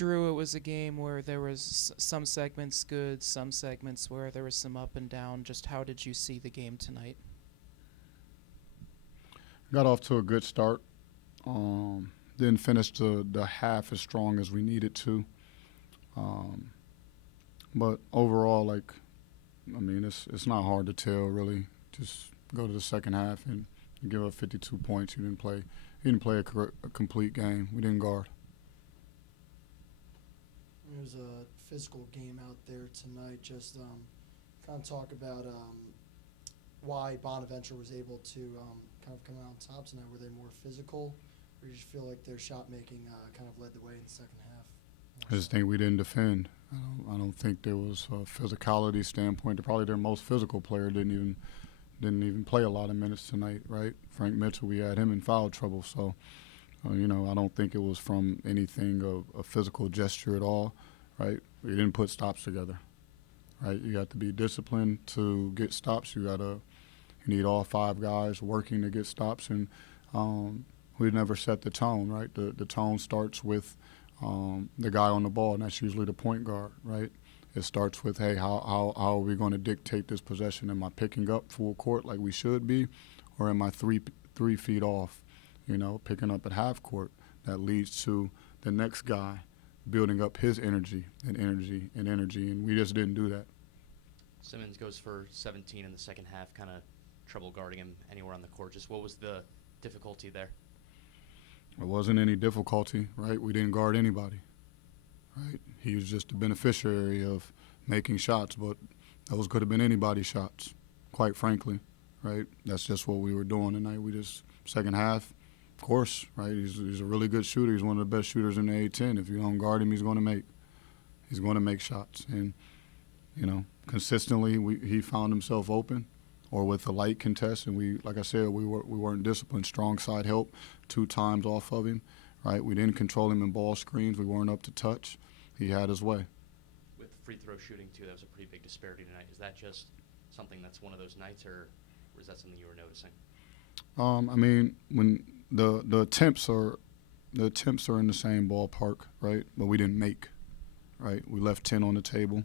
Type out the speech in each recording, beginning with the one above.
Drew, it was a game where there was some segments good, some segments where there was some up and down. Just how did you see the game tonight? Got off to a good start. Didn't finish the half as strong as we needed to. Um, but overall, it's not hard to tell really. Just go to the second half and give up 52 points. You didn't play a complete game. We didn't guard. It was a physical game out there tonight. Just kind of talk about why Bonaventure was able to kind of come out on top tonight. Were they more physical, or you just feel like their shot making kind of led the way in the second half? I just think we didn't defend. I don't think there was a physicality standpoint. Probably their most physical player didn't even play a lot of minutes tonight, right? Frank Mitchell, we had him in foul trouble, so I don't think it was from anything of a physical gesture at all, right? We didn't put stops together, right? You got to be disciplined to get stops. You need all five guys working to get stops, and we never set the tone, right? The tone starts with the guy on the ball, and that's usually the point guard, right? It starts with, hey, how are we going to dictate this possession? Am I picking up full court like we should be, or am I three feet off, picking up at half court? That leads to the next guy building up his energy, and we just didn't do that. Simmons goes for 17 in the second half, kind of trouble guarding him anywhere on the court. Just what was the difficulty there? It wasn't any difficulty, right? We didn't guard anybody, right? He was just the beneficiary of making shots, but those could have been anybody's shots, quite frankly, right? That's just what we were doing tonight. Second half, of course, right? He's a really good shooter. He's one of the best shooters in the A-10. If you don't guard him, he's going to make shots. And, consistently he found himself open or with a light contest, and like I said, we weren't disciplined. Strong side help 2 times off of him, right? We didn't control him in ball screens. We weren't up to touch. He had his way. With free throw shooting, too, that was a pretty big disparity tonight. Is that just something that's one of those nights, or is that something you were noticing? When the attempts are in the same ballpark, right? But we didn't make, right? We left 10 on the table,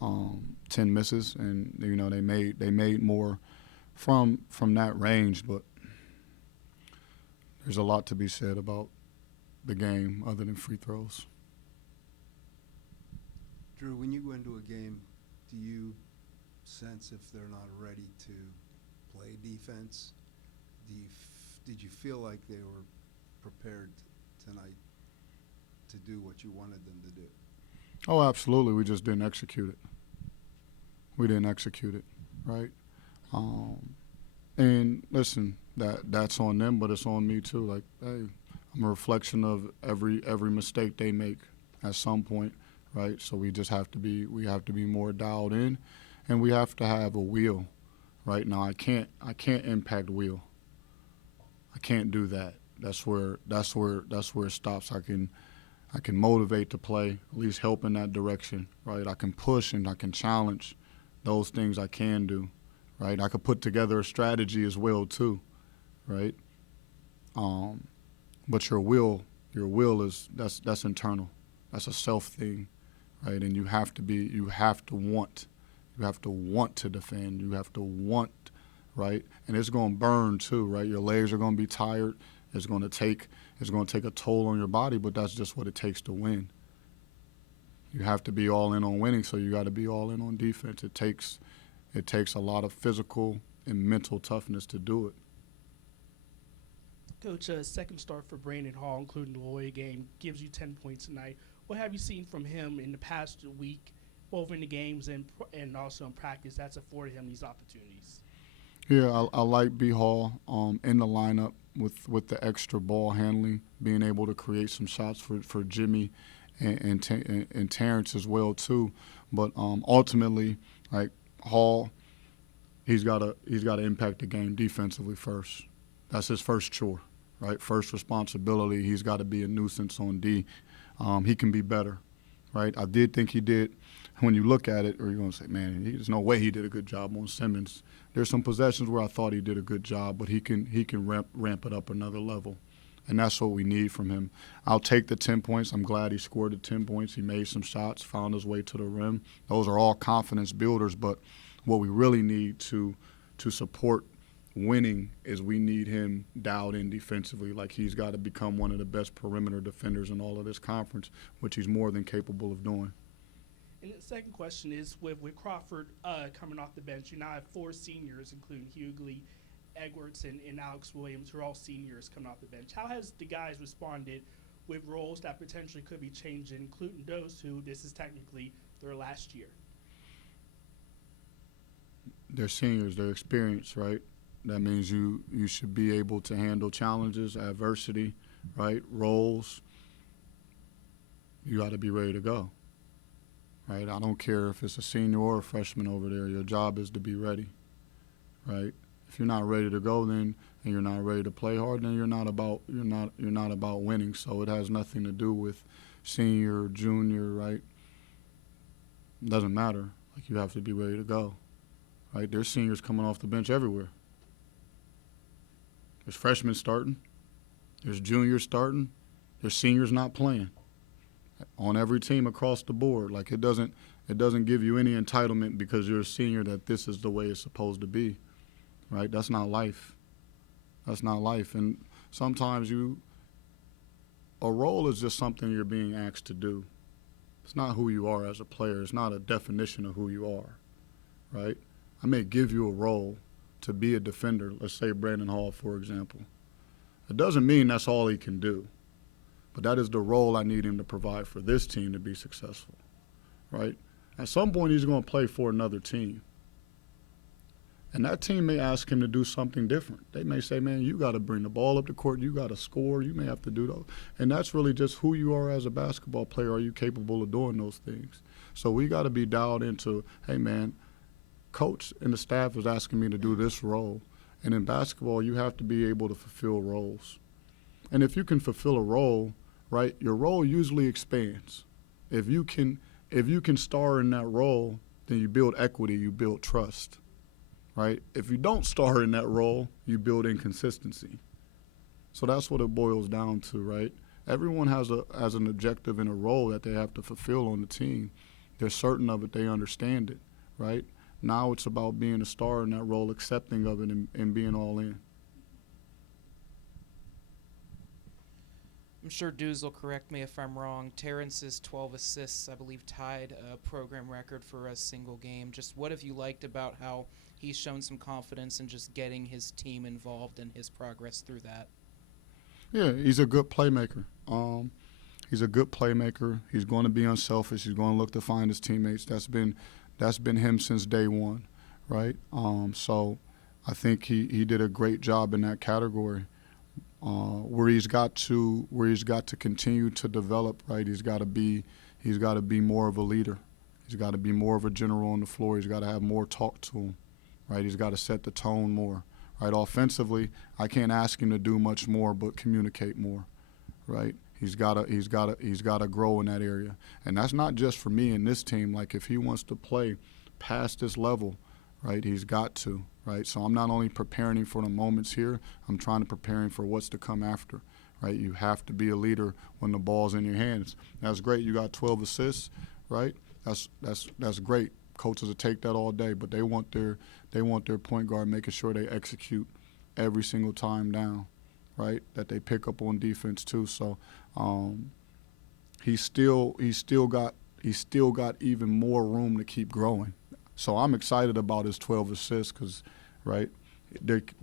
10 misses, and they made more from that range. But there's a lot to be said about the game other than free throws. Drew, when you go into a game, do you sense if they're not ready to play defense? Did you feel like they were prepared tonight to do what you wanted them to do? Oh, absolutely. We just didn't execute it. Right? And listen, that's on them, but it's on me too. Like, hey, I'm a reflection of every mistake they make at some point, right? So we have to be more dialed in, and we have to have a wheel. Right now, I can't impact wheel. I can't do that. That's where it stops. I can motivate to play, at least help in that direction, right? I can push and I can challenge. Those things I can do, right? I could put together a strategy as well too, right? But your will is that's internal. That's a self thing, right? And you have to want to defend. You have to want, right? And it's going to burn too, right? Your legs are going to be tired. It's going to take a toll on your body, but that's just what it takes to win. You have to be all in on winning, so you got to be all in on defense. It takes a lot of physical and mental toughness to do it. Coach, second start for Brandon Hall, including the Loyola game, gives you 10 points tonight. What have you seen from him in the past week, both in the games and also in practice, that's afforded him these opportunities? Yeah, I like B. Hall in the lineup with the extra ball handling, being able to create some shots for Jimmy and Terrence as well too. But ultimately, like Hall, he's got to impact the game defensively first. That's his first chore, right? First responsibility. He's got to be a nuisance on D. He can be better, right? I did think he did. When you look at it, or you're going to say, man, there's no way he did a good job on Simmons. There's some possessions where I thought he did a good job, but he can ramp it up another level. and that's what we need from him. I'll take the 10 points. I'm glad he scored the 10 points. He made some shots, found his way to the rim. Those are all confidence builders, but what we really need to support winning is we need him dialed in defensively. Like, he's got to become one of the best perimeter defenders in all of this conference, which he's more than capable of doing. And the second question is, with Crawford coming off the bench, you now have 4 seniors, including Hughley, Edwards, and Alex Williams, who are all seniors coming off the bench. How has the guys responded with roles that potentially could be changing, including those who this is technically their last year? They're seniors, they're experienced, right? That means you should be able to handle challenges, adversity, right? Roles. You got to be ready to go, right? I don't care if it's a senior or a freshman over there. Your job is to be ready, right? If you're not ready to go, then and you're not ready to play hard, then you're not about winning. So it has nothing to do with senior, junior, right? It doesn't matter. Like, you have to be ready to go, right? There's seniors coming off the bench everywhere. There's freshmen starting. There's juniors starting. There's seniors not playing on every team across the board. Like, it doesn't give you any entitlement because you're a senior that this is the way it's supposed to be, right? That's not life. That's not life. And sometimes a role is just something you're being asked to do. It's not who you are as a player. It's not a definition of who you are, right? I may give you a role to be a defender, let's say Brandon Hall, for example. It doesn't mean that's all he can do, but that is the role I need him to provide for this team to be successful, right? At some point, he's going to play for another team, and that team may ask him to do something different. They may say, man, you got to bring the ball up the court, you got to score, you may have to do those. And that's really just who you are as a basketball player. Are you capable of doing those things? So we got to be dialed into, hey, man, coach and the staff is asking me to do this role. And in basketball, you have to be able to fulfill roles. And if you can fulfill a role, right, your role usually expands. If you can star in that role, then you build equity, you build trust, right? If you don't star in that role, you build inconsistency. So that's what it boils down to, right? Everyone has an objective and a role that they have to fulfill on the team. They're certain of it, they understand it, right? Now it's about being a star in that role, accepting of it, and being all in. I'm sure Dews will correct me if I'm wrong. Terrence's 12 assists, I believe, tied a program record for a single game. Just what have you liked about how he's shown some confidence in just getting his team involved in his progress through that? Yeah, he's a good playmaker. He's a good playmaker. He's going to be unselfish. He's going to look to find his teammates. That's been him since day one, right? So I think he did a great job in that category. Where he's got to continue to develop, right? He's got to be more of a leader. He's got to be more of a general on the floor. He's got to have more talk to him, right? He's got to set the tone more, right? Offensively, I can't ask him to do much more but communicate more, right? He's got to grow in that area. And that's not just for me and this team. Like, if he wants to play past this level, right, he's got to, right? So I'm not only preparing him for the moments here, I'm trying to prepare him for what's to come after, right? You have to be a leader when the ball's in your hands. That's great. You got 12 assists, right? That's great. Coaches will take that all day, but they want their point guard making sure they execute every single time down, right? That they pick up on defense too. So he's still got even more room to keep growing. So I'm excited about his 12 assists because, right,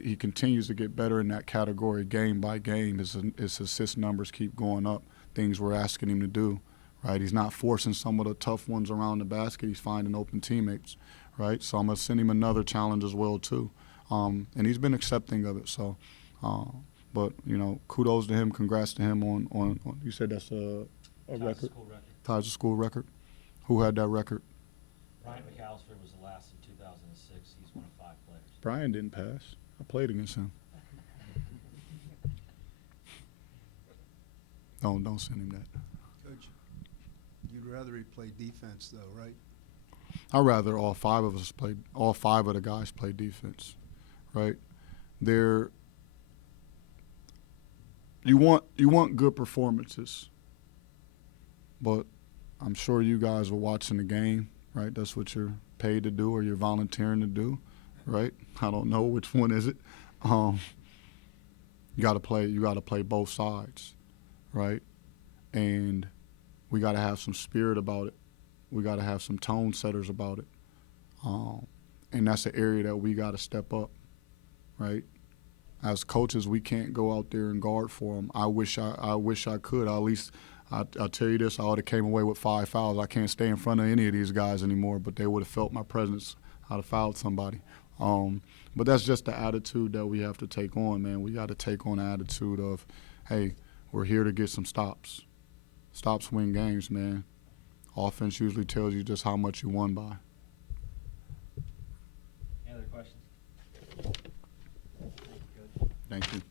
he continues to get better in that category game by game. His assist numbers keep going up, things we're asking him to do, right? He's not forcing some of the tough ones around the basket. He's finding open teammates, right? So I'm going to send him another challenge as well too. And he's been accepting of it. So, but, kudos to him. Congrats to him on you said that's a record? Ties a school record. Who had that record? Brian McAllister was the last in 2006. He's one of 5 players. Brian didn't pass. I played against him. Don't send him that. Coach, you'd rather he play defense, though, right? I'd rather all 5 of the guys play defense, right? you want good performances, but I'm sure you guys are watching the game, right? That's what you're paid to do or you're volunteering to do, right? I don't know which one is it. You got to play both sides, right? And we got to have some spirit about it. We got to have some tone setters about it. And that's an area that we got to step up, right? As coaches, we can't go out there and guard for them. I wish I could. At least I'll tell you this: I would have came away with 5 fouls. I can't stay in front of any of these guys anymore, but they would have felt my presence. I'd have fouled somebody. But that's just the attitude that we have to take on, man. We got to take on the attitude of, hey, we're here to get some stops. Stops win games, man. Offense usually tells you just how much you won by. Any other questions? Thank you.